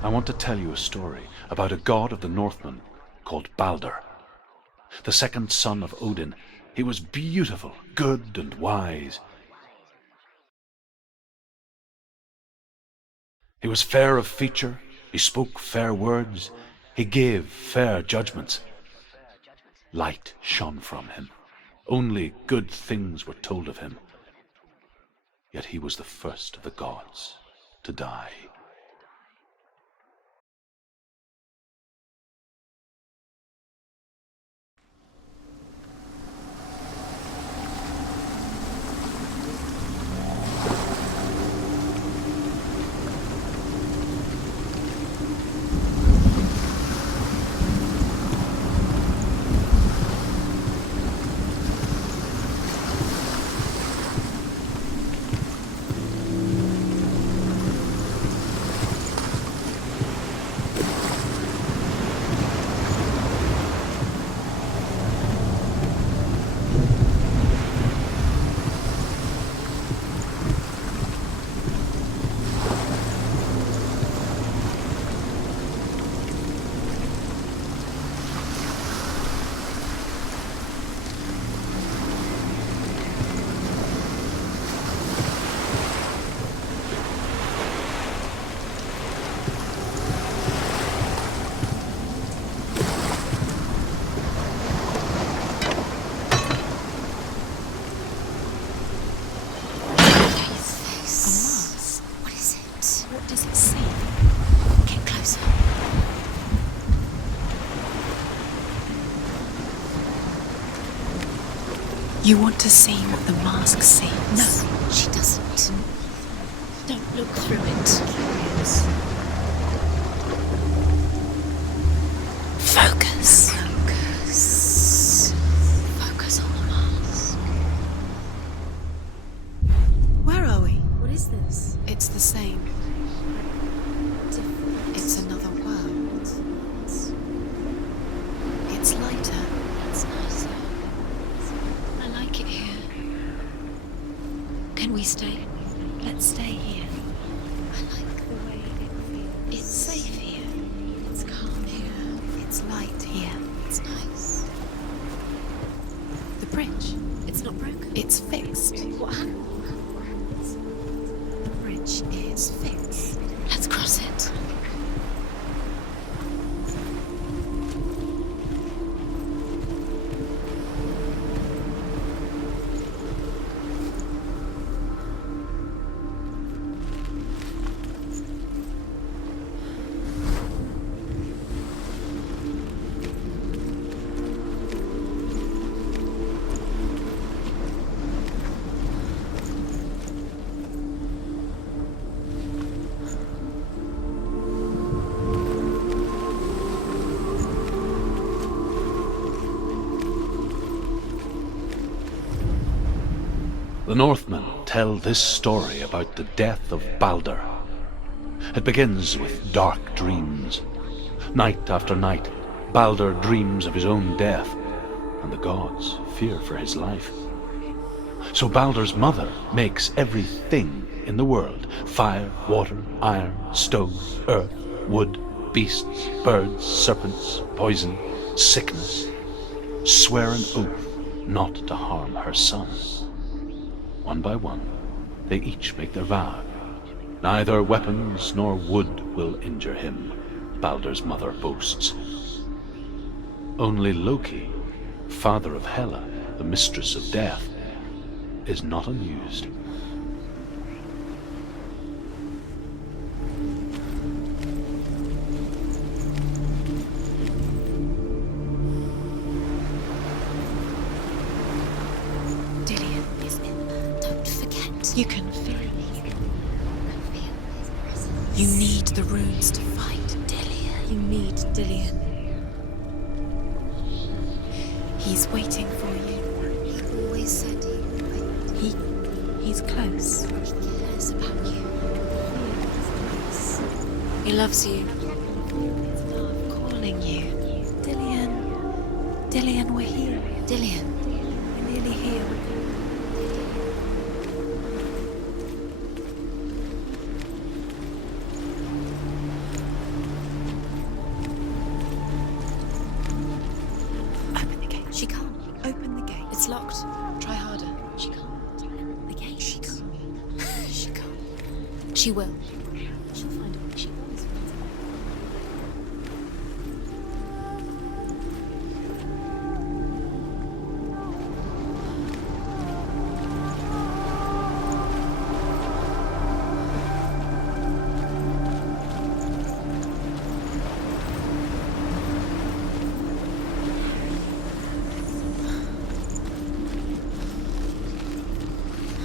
I want to tell you a story about a god of the Northmen called Balder. The second son of Odin, he was beautiful, good and wise. He was fair of feature, he spoke fair words, he gave fair judgments. Light shone from him. Only good things were told of him. Yet he was the first of the gods to die. You want to see what the mask sees? No, she doesn't. Don't look through it. Focus. Focus. Focus on the mask. Where are we? What is this? It's the same. Different. It's another world. It's lighter. It's nicer. I like it here. Can we stay? Let's stay here. I like the way it feels. It's safe here. It's calm here. It's light here. It's nice. The bridge. It's not broken. It's fixed. What happened? The bridge is fixed. Let's cross it. The Northmen tell this story about the death of Balder. It begins with dark dreams. Night after night, Balder dreams of his own death, and the gods fear for his life. So Balder's mother makes everything in the world: fire, water, iron, stone, earth, wood, beasts, birds, serpents, poison, sickness, swear an oath not to harm her son. One by one, they each make their vow. Neither weapons nor wood will injure him, Balder's mother boasts. Only Loki, father of Hela, the mistress of death, is not amused. You can feel it. You need the runes to fight Dillion. You need Dillion. He's waiting for you. He always said he would. He's close. He cares about you. He loves you. Calling you. Dillion. Dillion, we're here. Dillion. We're nearly here. She will. She'll find a way. She always finds a way.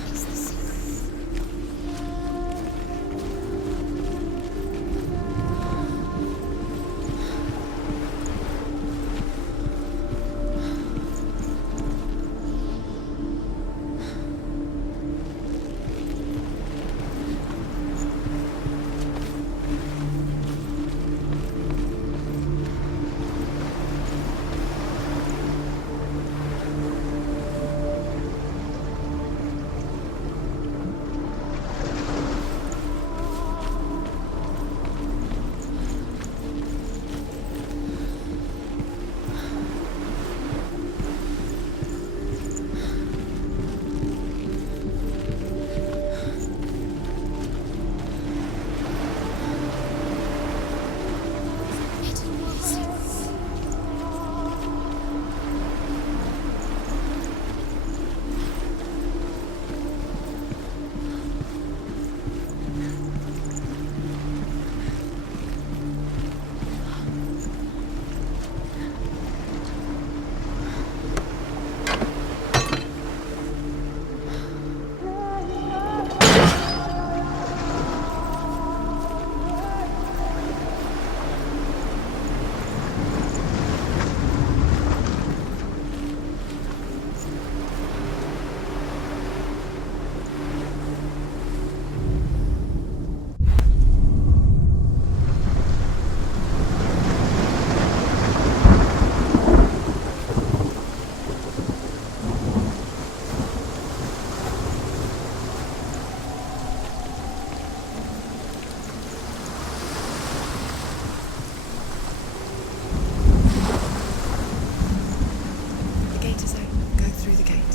What's the secret?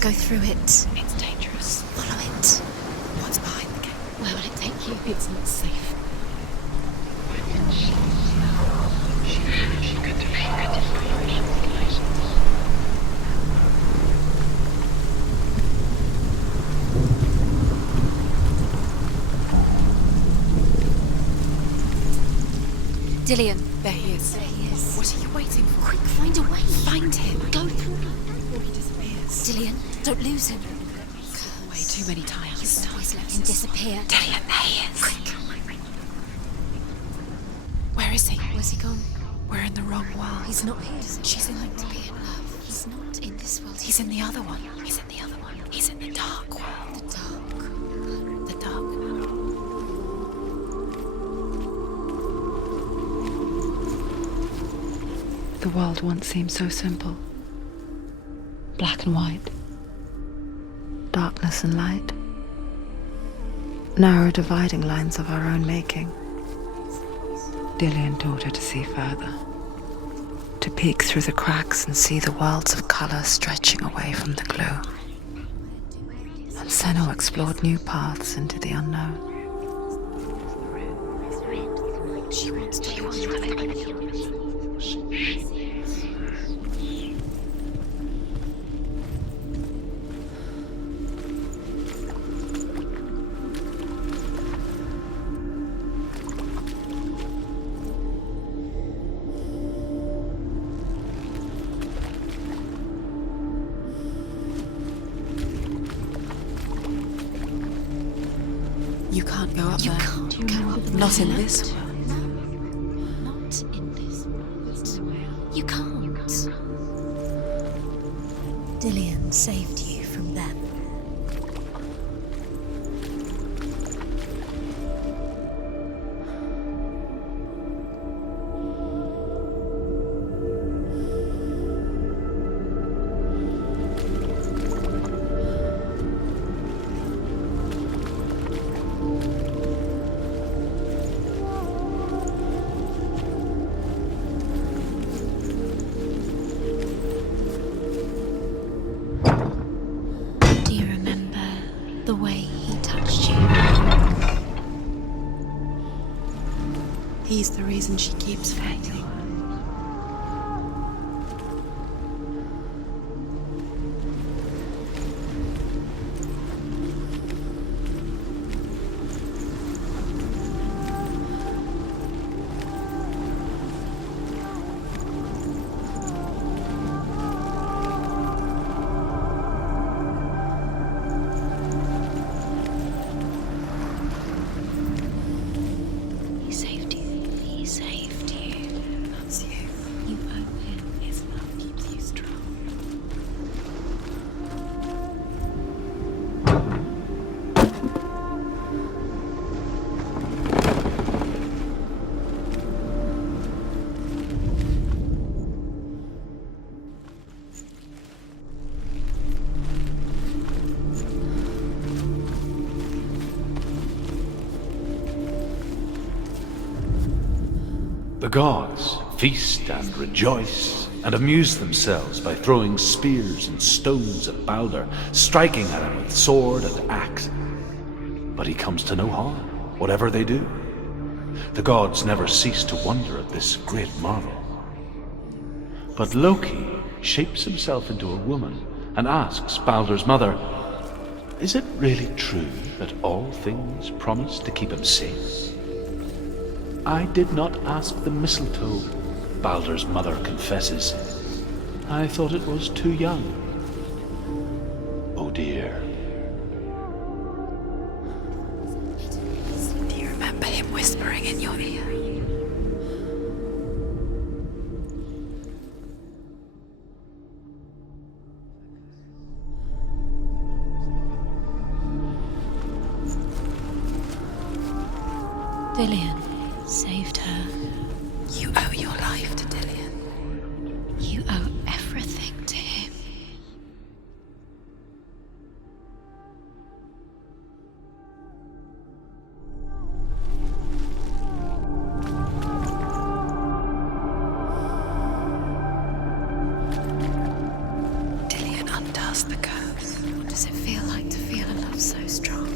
Go through it. It's dangerous. Follow it. What's behind the gate? Where will it take you? It's not safe. Dillion. There he is. There he is. What are you waiting for? Quick, find a way. Find him. Go through it. Before he disappears. Dillion, don't lose him. Way too many times. You always let him disappear. Dillion, there he is. Quick. Where is he? Where's he gone? We're in the wrong world. He's not here. She's in the To wrong. be in love. He's not in this world. He's in the other one. He's in the other one. He's in the dark world. the dark. The dark world. The world once seemed so simple. Black and white. Darkness and light. Narrow dividing lines of our own making. Dillion taught her to see further. To peek through the cracks and see the worlds of color stretching away from the glue. And Senua explored new paths into the unknown. She wants to go. You can't go up You there. can't go up Not there. in this world. Not in this world. You can't. Dillion saved you from them. He's the reason she keeps fighting. The gods feast and rejoice and amuse themselves by throwing spears and stones at Balder, striking at him with sword and axe. But he comes to no harm, whatever they do. The gods never cease to wonder at this great marvel. But Loki shapes himself into a woman and asks Balder's mother, "Is it really true that all things promise to keep him safe?" "I did not ask the mistletoe," Balder's mother confesses. "I thought it was too young." Oh dear. Do you remember him whispering in your ear? Dillion saved her. You owe your life to Dillion. You owe everything to him. Dillion undoes the curse. What does it feel like to feel a love so strong?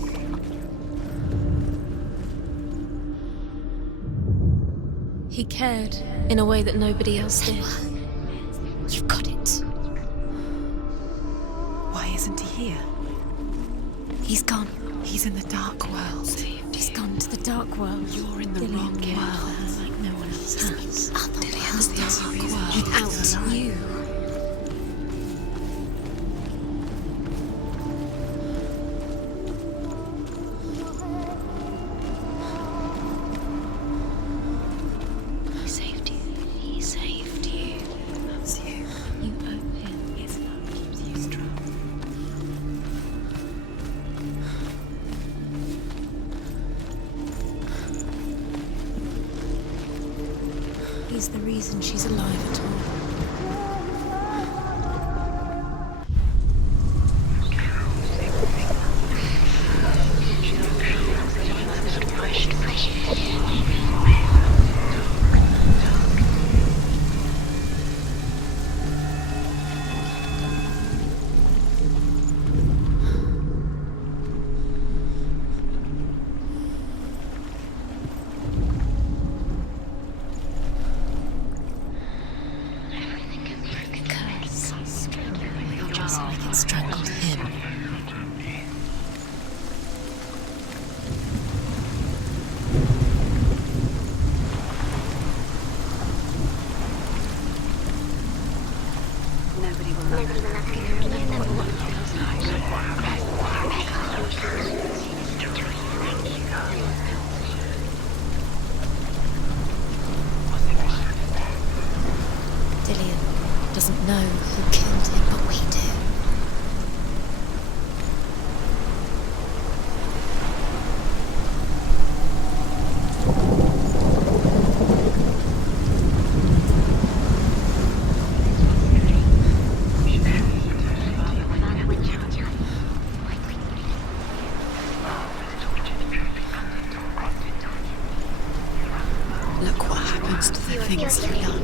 He cared in a way that nobody else did. You've got it. Why isn't he here? He's gone. He's in the dark world. He's gone to the dark world. You're in the Dillion wrong cared for world. her like no one else has. Dillion's the only reason she's Without alive. you. He saved you. He saved you. That's you. You owe him. His love keeps you strong. He's the reason she's alive at all. Because you're just like it strangled him. Nobody will love her. Dillion doesn't know who killed him, but we do. Look what happens to the things you love.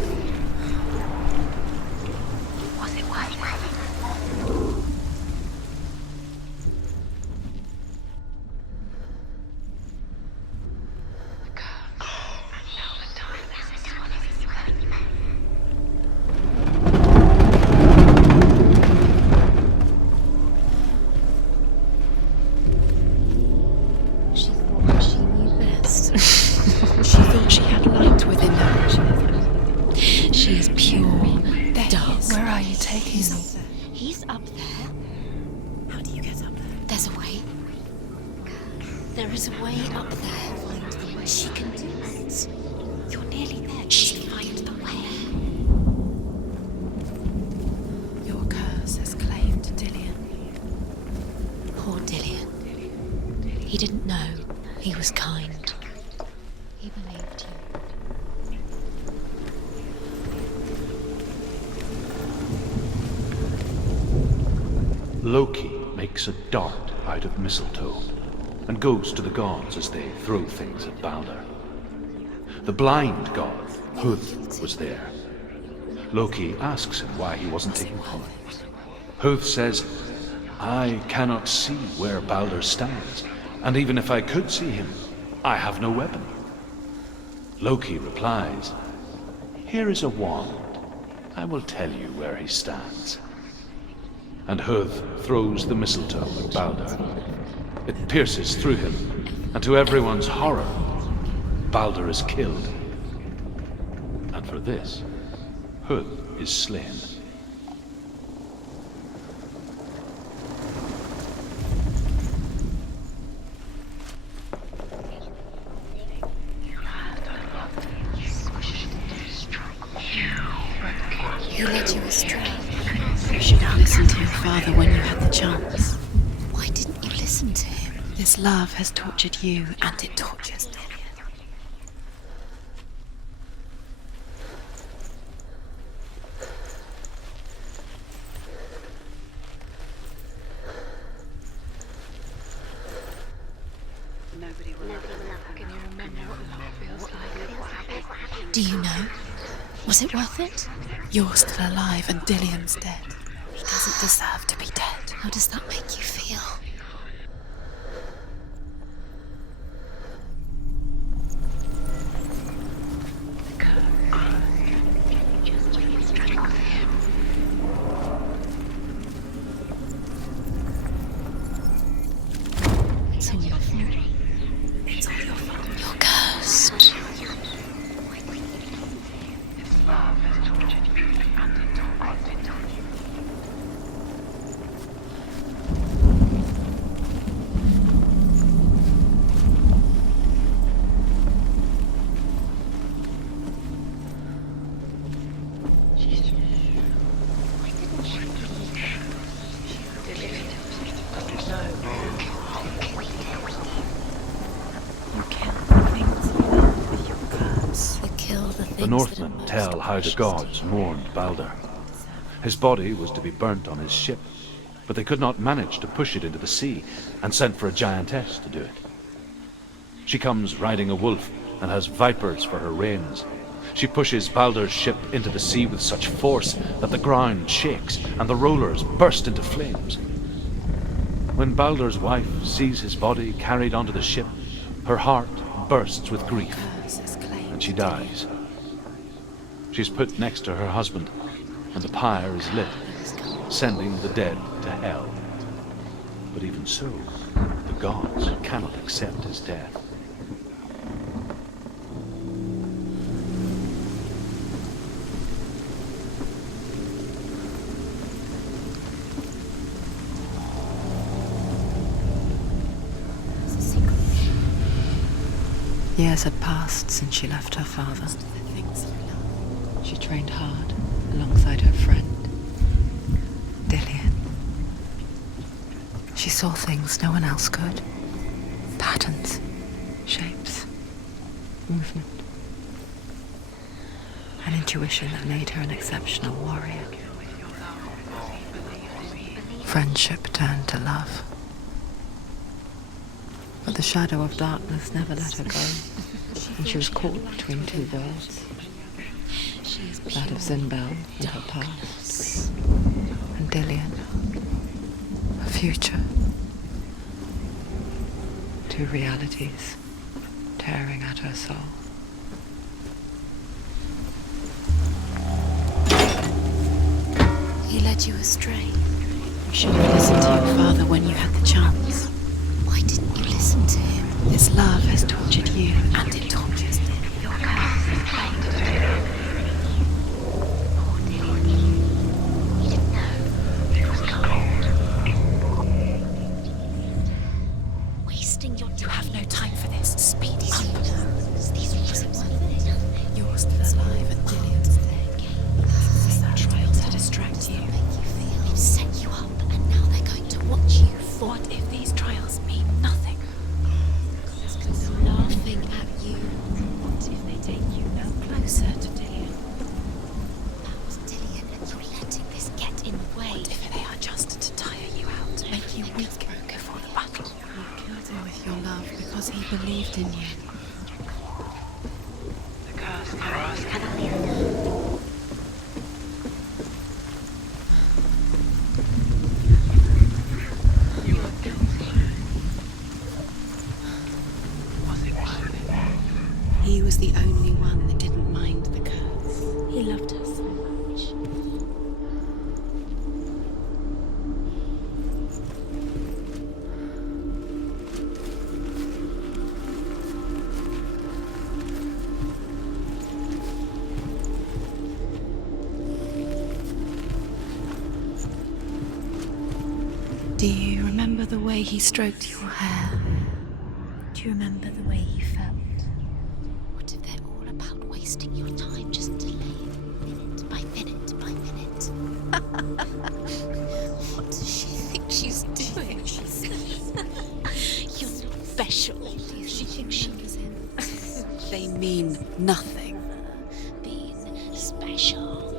She thought she had light within her. She is pure, dark. Where are you taking me? He's up there. How do you get up there? There's a way. There is a way up there. She can do it. You're nearly there. She'll find the way. Your curse has claimed Dillian. Poor Dillian. He didn't know. He was kind. He believed you. Loki makes a dart out of mistletoe and goes to the gods as they throw things at Balder. The blind god, Huth, was there. Loki asks him why he wasn't taking part. Huth says, "I cannot see where Balder stands, and even if I could see him, I have no weapon." Loki replies, "Here is a wand. I will tell you where he stands." And Huth throws the mistletoe at Balder. It pierces through him, and to everyone's horror, Balder is killed. And for this, Huth is slain. He led you astray. You should have listened to your father when you had the chance. Why didn't you listen to him? This love has tortured you, and it tortures Dillian. Do you know? Was it worth it? You're still alive, and Dillian's dead. He doesn't deserve to be dead. How does that make you feel? It's all your fault. It's all your fault. You're cursed. The Northmen tell how the gods mourned Balder. His body was to be burnt on his ship, but they could not manage to push it into the sea and sent for a giantess to do it. She comes riding a wolf and has vipers for her reins. She pushes Balder's ship into the sea with such force that the ground shakes and the rollers burst into flames. When Balder's wife sees his body carried onto the ship, her heart bursts with grief, and she dies. She's put next to her husband, and the pyre is lit, sending the dead to hell. But even so, the gods cannot accept his death. Years had passed since she left her father. She trained hard alongside her friend, Dillian. She saw things no one else could. Patterns, shapes, movement. An intuition that made her an exceptional warrior. Friendship turned to love. But the shadow of darkness never let her go, and she was caught between two worlds. That of Zinbel and her past, and Dillian, her future. Two realities tearing at her soul. He led you astray. You should have listened to your father when you had the chance. Why didn't you listen to him? This love has tortured you, and it tortures Dillian. closer to Dillian. That was Dillian, and you're letting this get in the way. What if they are just to tire you out, to make you weak before the battle? You killed him with your love because he believed in you. The curse. He was the only one that didn't mind the curse. He loved her so much. Do you remember the way he stroked your hair? Do you remember the way he felt? What if they're all about wasting your time, just delaying minute by minute by minute? What does she think she's doing? You're not special. She thinks she is him. They mean nothing. Being special.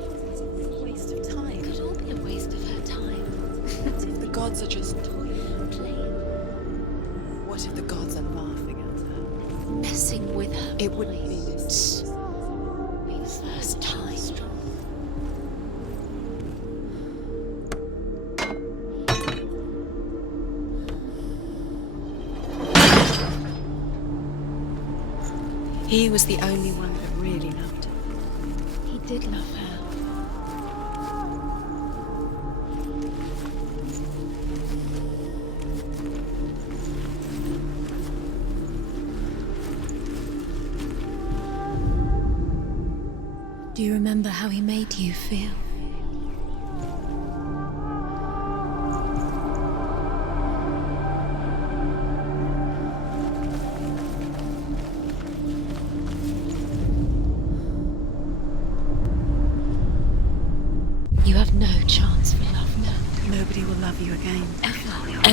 Waste of time. It could all be a waste of her time. What if the gods are just Playing. What if the gods are laughing at her? Messing with her. It wouldn't be this. Be the first time. He was the only one that really loved her. He did love her. Do you remember how he made you feel? You have no chance for love now. Nobody will love you again. Ever again.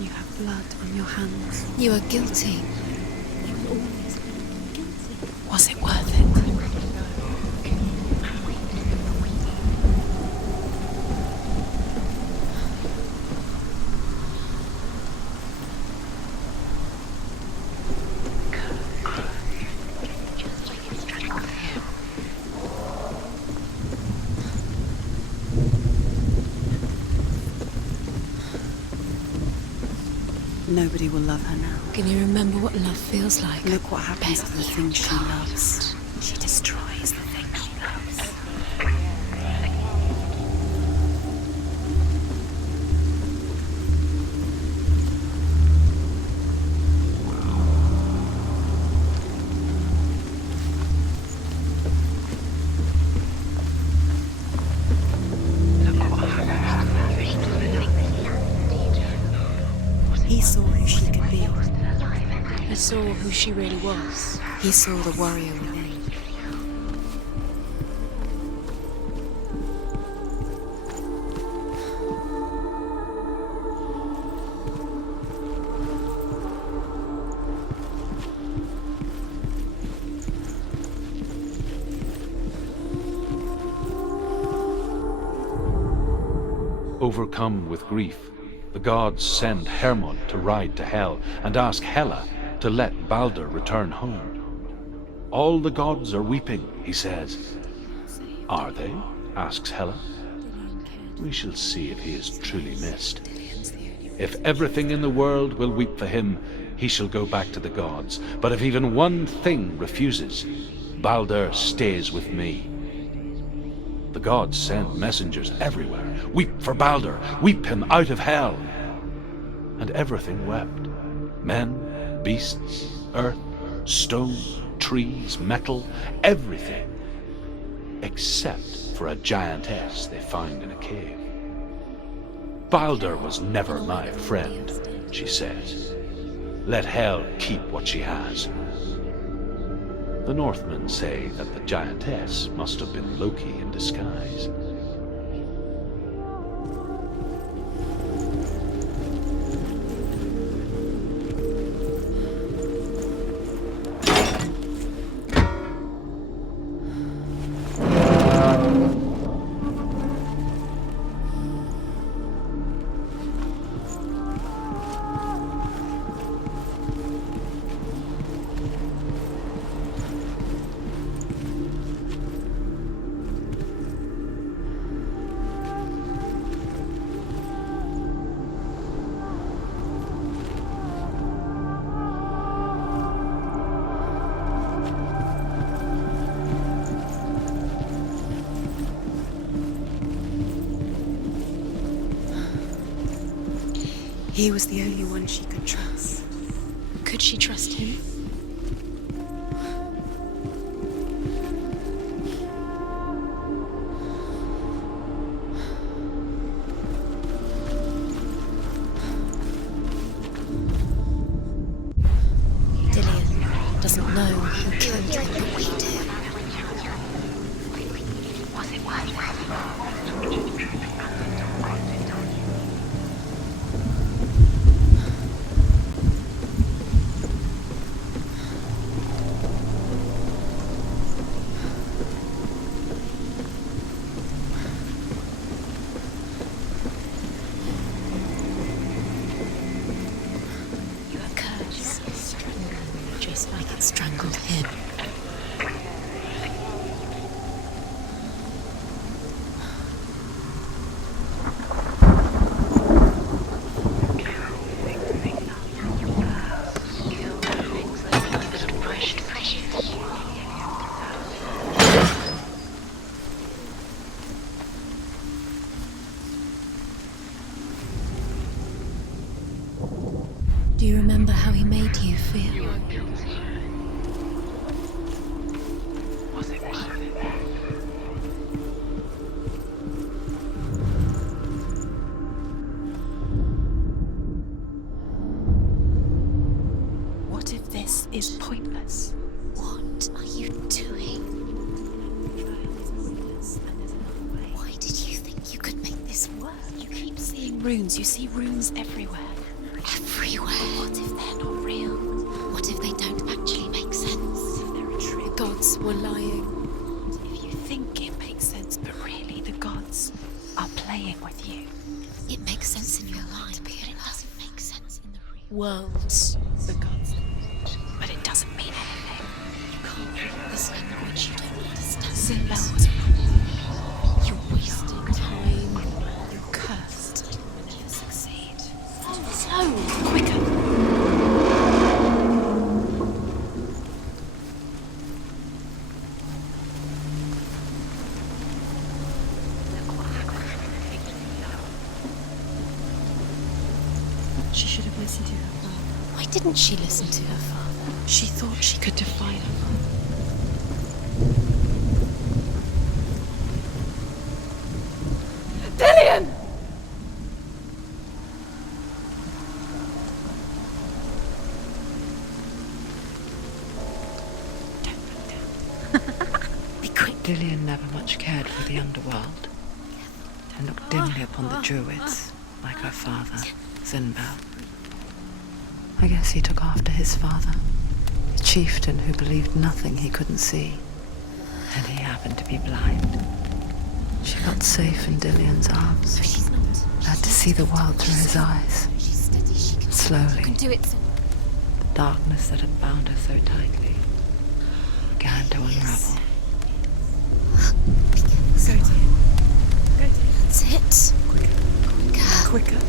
You have blood on your hands. You are guilty. You've always been guilty. Was it worth it? Nobody will love her now. Can you remember what love feels like? Look what happens to the things she loves. She destroys the things she loves. He saw who she could be. I saw who she really was. He saw the warrior within. Overcome with grief, the gods send Hermod to ride to Hell and ask Hela to let Balder return home. All the gods are weeping, he says. Are they? Asks Hela. We shall see if he is truly missed. If everything in the world will weep for him, he shall go back to the gods. But if even one thing refuses, Balder stays with me. The gods send messengers everywhere. Weep for Balder, weep him out of Hell. And everything wept. Men, beasts, earth, stone, trees, metal, everything. Except for a giantess they found in a cave. Balder was never my friend, she says. Let Hell keep what she has. The Northmen say that the giantess must have been Loki in disguise. He was the only one she could trust. Could she trust him? Dillion doesn't know who killed him, but we do. Was it worth it? Just like it strangled him. Do you remember how he made you feel? What if this is pointless? What are you doing? Why did you think you could make this work? You keep seeing runes. You see runes everywhere. Everywhere. What if they're not real? What if they don't actually make sense? The gods were lying. If you think it makes sense, but really the gods are playing with you. It makes sense in your mind, but it doesn't make sense in the real Worlds, the gods, but it doesn't mean anything. You can't read this language, you don't understand. Sinbel was wrong. You're wasting time. You're cursed. You'll never succeed. Slow, quicker. She should have listened to her father. Why didn't she listen to her father? She thought she could defy her father. Dillion! Don't look down. Be quick. Dillion never much cared for the underworld, and looked dimly upon the druids, like her father, Sinbel. I guess he took after his father, a chieftain who believed nothing he couldn't see, and he happened to be blind. She felt safe in Dillion's arms, No, she's not. had to see the world through his eyes. She's steady. She can. You Slowly, can do it. the darkness that had bound her so tightly began to unravel. Go to him. Go to him. That's it. Quicker. Quicker.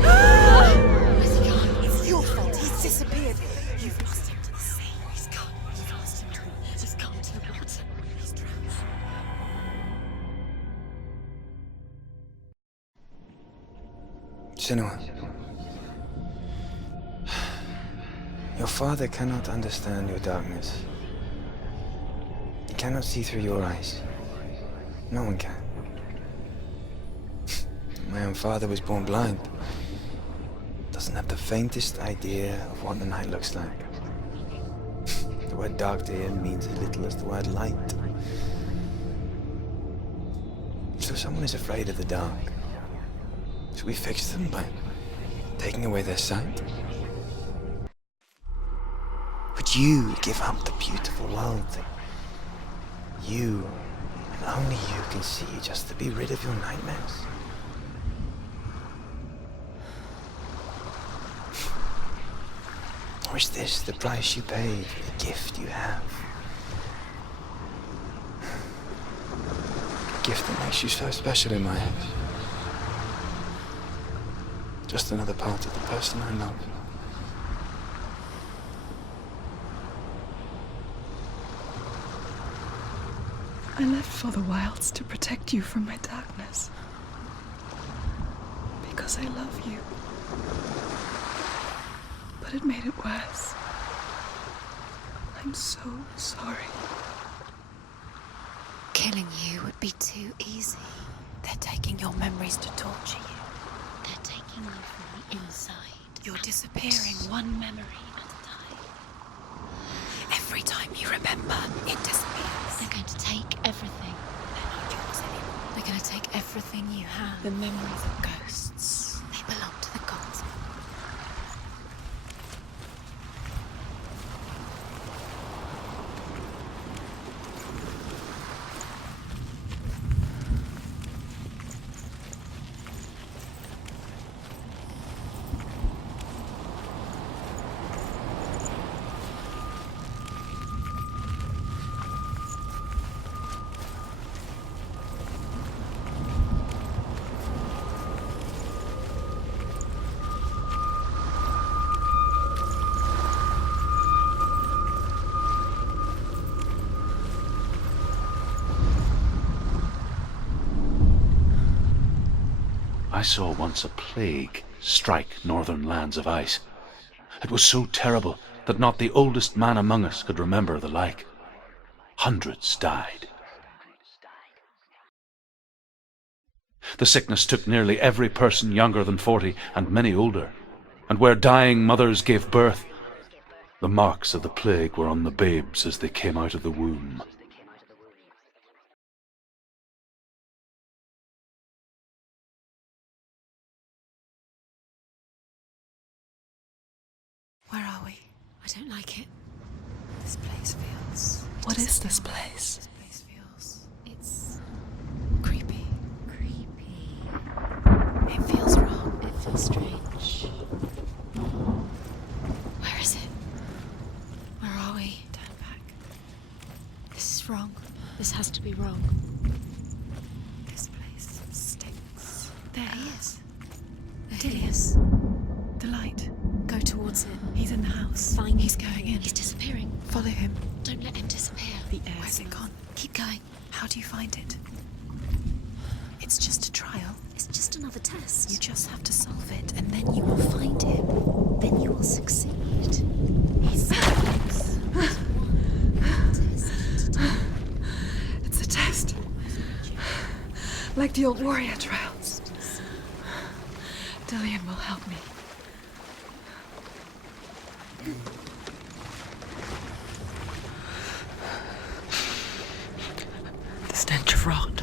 Where's he gone? It's your fault. He's disappeared. You've lost him to the sea. He's gone. You've lost him to the... He's gone to the water. He's drowned. Senua, Your father cannot understand your darkness. He cannot see through your eyes. No one can. My own father was born blind. Doesn't have the faintest idea of what the night looks like. The word dark to him means as little as the word light. So someone is afraid of the dark. Should we fix them by taking away their sight? Would you give up the beautiful world that you, and only you, can see just to be rid of your nightmares? Or is this the price you pay for the gift you have? A gift that makes you so special in my eyes. Just another part of the person I love. I left for the wilds to protect you from my darkness. Because I love you. But it made it worse. I'm so sorry. Killing you would be too easy. They're taking your memories to torture you. They're taking you from the inside. You're disappearing one memory at a time. Every time you remember, it disappears. They're going to take everything. They're not yours anymore. They're going to take everything you have. The memories of ghosts. They belong to the gods. I saw once a plague strike northern lands of ice. It was so terrible that not the oldest man among us could remember the like. Hundreds died. The sickness took nearly every person younger than 40 and many older, and where dying mothers gave birth, the marks of the plague were on the babes as they came out of the womb. Where are we? I don't like it. This place feels... What is this place? This place feels... It's creepy. creepy. It feels wrong. It feels strange. Where is it? Where are we? Turn back. This is wrong. This has to be wrong. This place stinks. There he is. There Dillian. he is. The light. Go towards it. He's in the house. Find He's him. going in. He's disappearing. Follow him. Don't let him disappear. The air. Where's it gone? Keep going. How do you find it? It's just a trial. It's just another test. You just have to solve it, and then you will find him. Then you will succeed. He's It's a test. Like the old warrior trials. Dillian will help me. the stench of rot.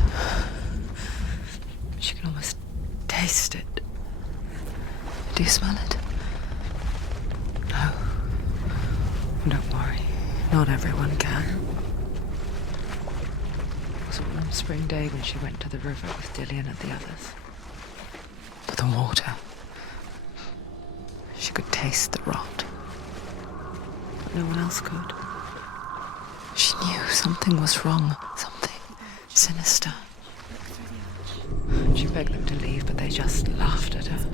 She can almost taste it. Do you smell it? No. Don't worry. Not everyone can. It was a warm spring day when she went to the river with Dillian and the others. To the water. She could taste the rot. But no one else could. She knew something was wrong. Something sinister. She begged them to leave, but they just laughed at her.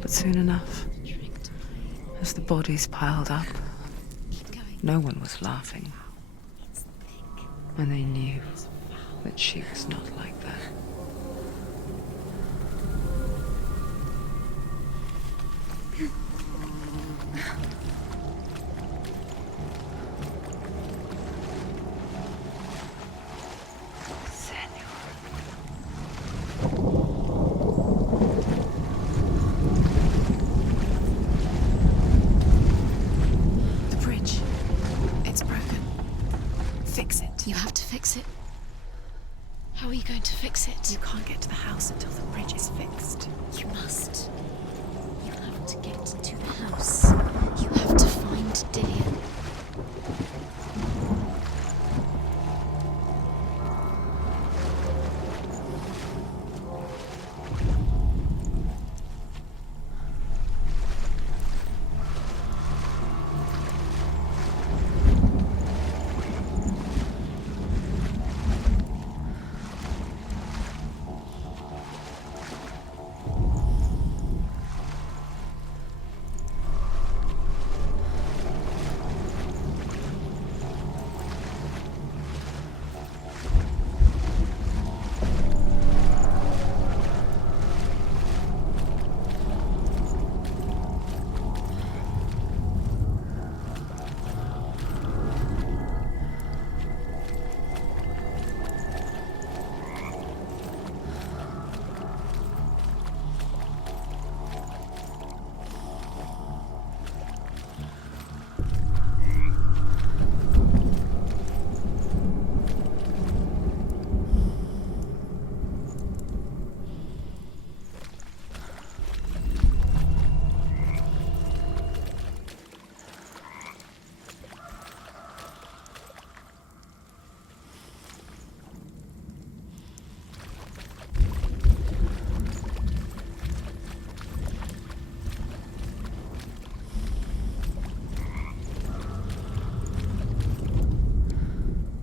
But soon enough, as the bodies piled up, no one was laughing. And they knew that she was not like that. fix it? How are you going to fix it? You can't get to the house until the bridge is fixed. You must. You have to get to the house. You have to find Dillian.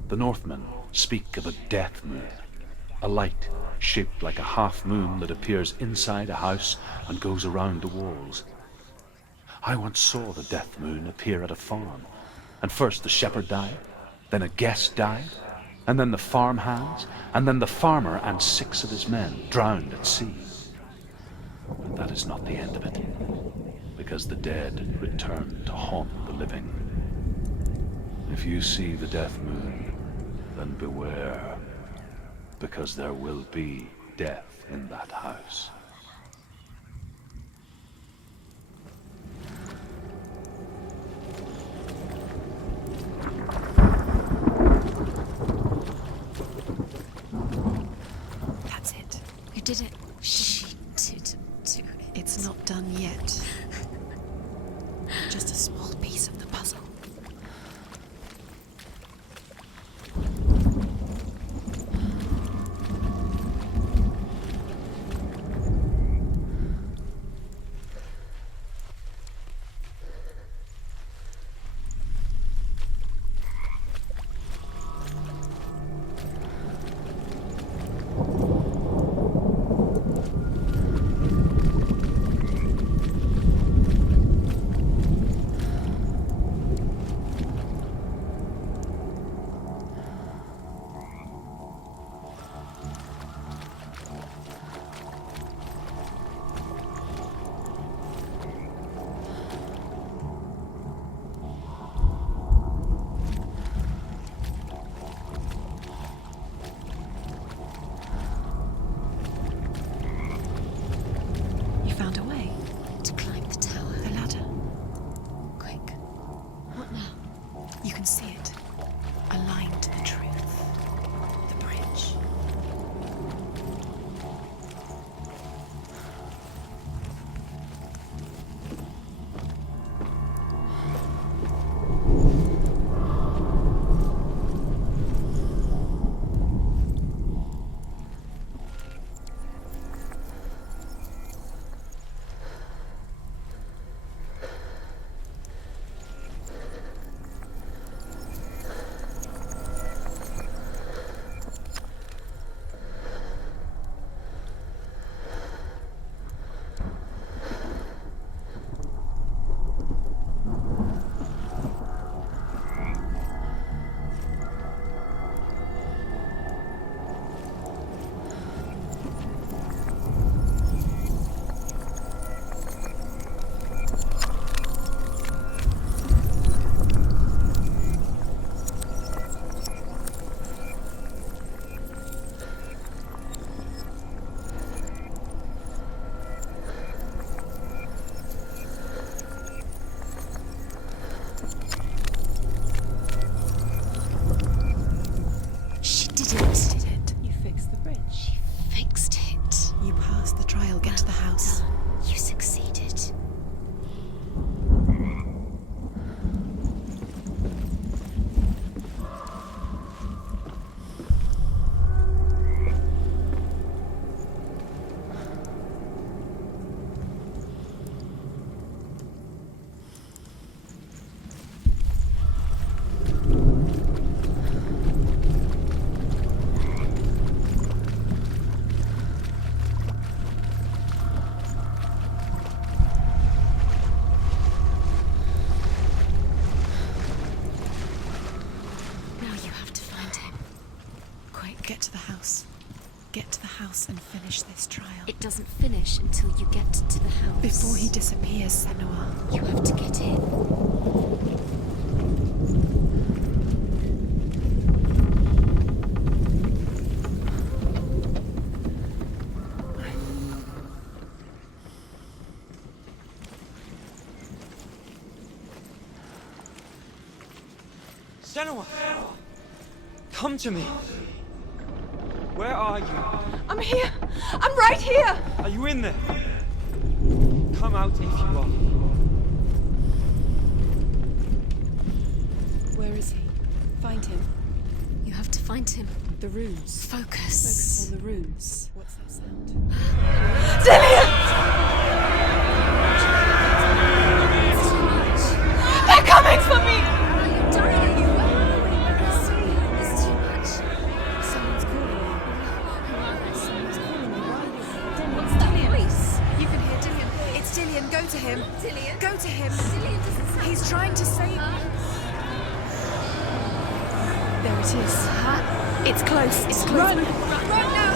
The Northmen speak of a death moon, a light shaped like a half moon that appears inside a house and goes around the walls. I once saw the death moon appear at a farm, and first the shepherd died, then a guest died, and then the farm hands, and then the farmer and 6 of his men drowned at sea. But that is not the end of it, because the dead return to haunt the living. If you see the death moon, then beware, because there will be death in that house. That's it. You did it. She did do it. It's not done yet. Just a small piece of the puzzle. to the house. Get to the house and finish this trial. It doesn't finish until you get to the house. Before he disappears, Senua. You have to get in. Senua! Come to me! Where are you? I'm here! I'm right here! Are you in there? Come out if you are. Where is he? Find him. You have to find him. The runes. Focus. Focus on the runes. What's that sound? Dillian! They're coming for me! You're dying. Where is he? It's too much. Someone's calling you. Someone's calling you. Why are you? What's that voice? You can hear Dillian. It's Dillian. Go to him. Dillian? Go to him. Dillian doesn't sound. He's trying to save you. There it is. It's close. It's close. Run now!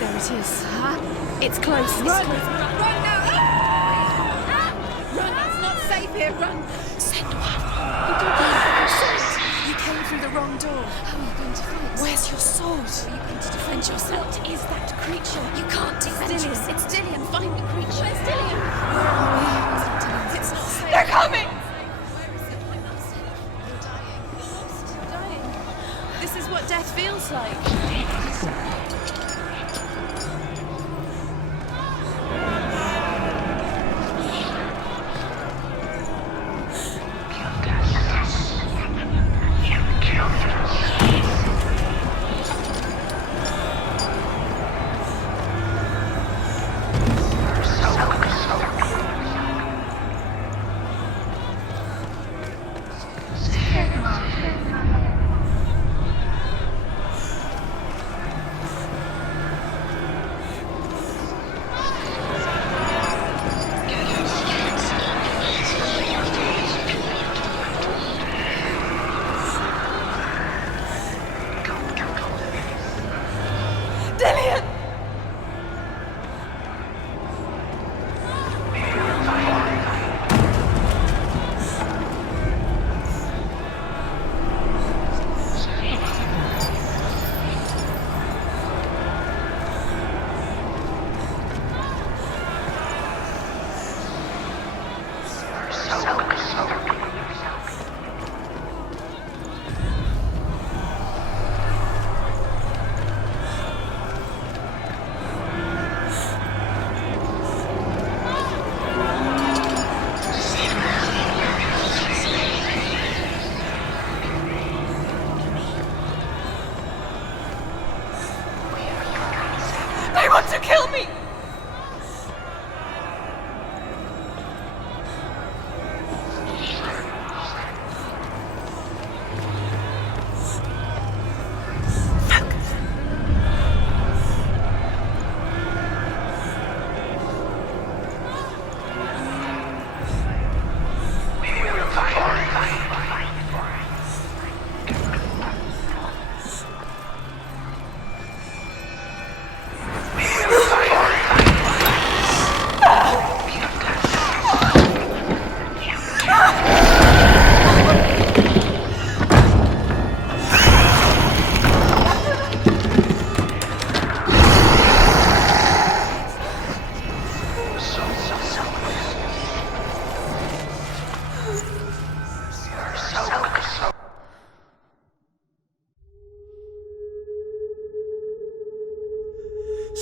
There it is. It's close. Run! Run now! Run! It's not safe here. Run! Senua! You came through the wrong door. How are you going to fight? Where's your sword? Are you going to defend yourself? What is that creature? You can't defend Dillian. yourself. It's Dillian. Find the creature. Where's Dillian? Where are we? It's not safe. They're coming! You're dying. You're lost. You're dying. This is what death feels like. Dillian! They want to kill me!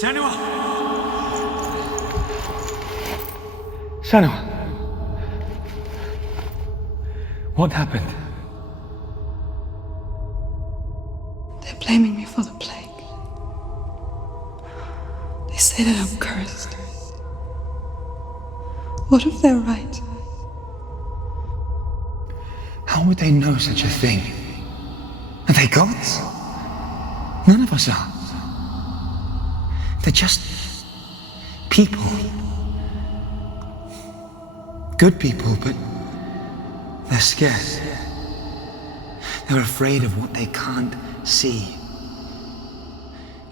Senua! Senua! What happened? They're blaming me for the plague. say that I'm cursed. What if they're right? How would they know such a thing? Are they gods? None of us are. They're just people. Good people, but they're scared. They're afraid of what they can't see.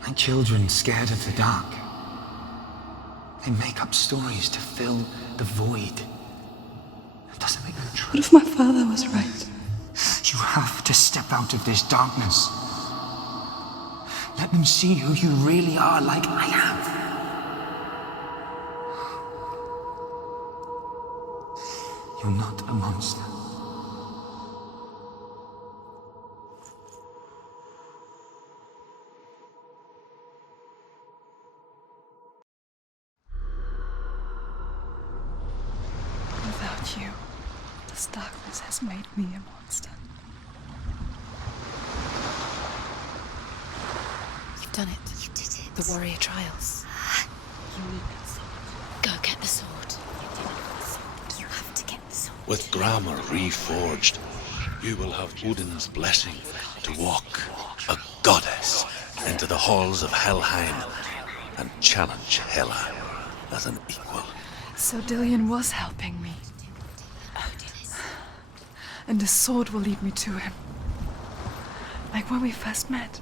Like children scared of the dark. They make up stories to fill the void. That doesn't make them true. What if my father was right? You have to step out of this darkness. Let them see who you really are, like I have. You're not a monster. Without you, this darkness has made me a monster. You've done it. You did it. The warrior trials. You need that sword. Go get the sword. You have to get the sword. With grammar reforged, you will have Odin's blessing to walk, a goddess, into the halls of Helheim and challenge Hela as an equal. So Dillion was helping me. And the sword will lead me to him. Like when we first met.